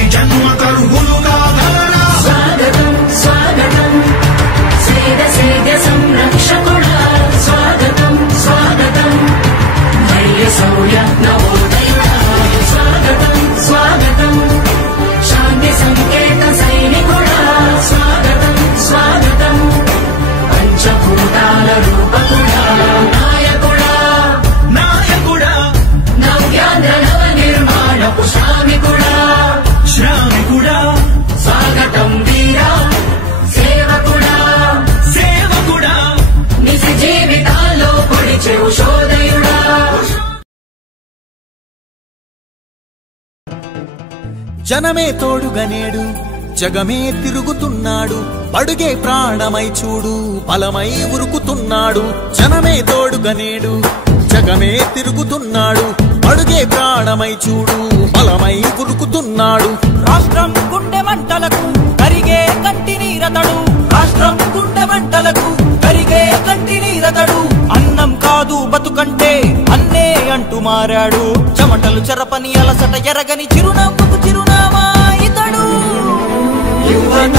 మనిషి జన్మ కర్హులుగా ధరరా స్వాగతం స్వాగతం సేద సేద సంరక్షకుడా స్వాగతం స్వాగతం ధైర్య శౌర్య నవోదయుడా స్వాగతం స్వాగతం శాంతి సంకేత సైనికుడా స్వాగతం స్వాగతం పంచభూతాల రూపకుడా నాయకుడా నాయకుడా నవ్యాంధ్ర నవ నిర్మాణపు శ్రామికుడా శ్రామికుడా స్వాగతం వీరా సేవకుడా సేవకుడా నిజ జీవితాల్లో పొడిచే ఉషోదయుడా జనమే తోడుగనేడు జగమే తిరుగుతున్నాడు అడుగే ప్రాణమై చూడు బలమై ఉరుకుతున్నాడు జనమే తోడుగనేడు జగమే తిరుగుతున్నాడు అడుగే ప్రాణమై చూడు బలమై ఉరుకుతున్నాడు రాష్ట్రం గుండె మంటలకు కరిగే కంటి నీరతడు రాష్ట్రం గుండె మంటలకు కరిగే కంటి నీరతడు అన్నం కాదు బతుకంటే అన్నే అంటూ మారాడు చెమటలు చెరపని అలసట ఎరగని చిరునవ్వుకు చిరునామా ఇతడు యువత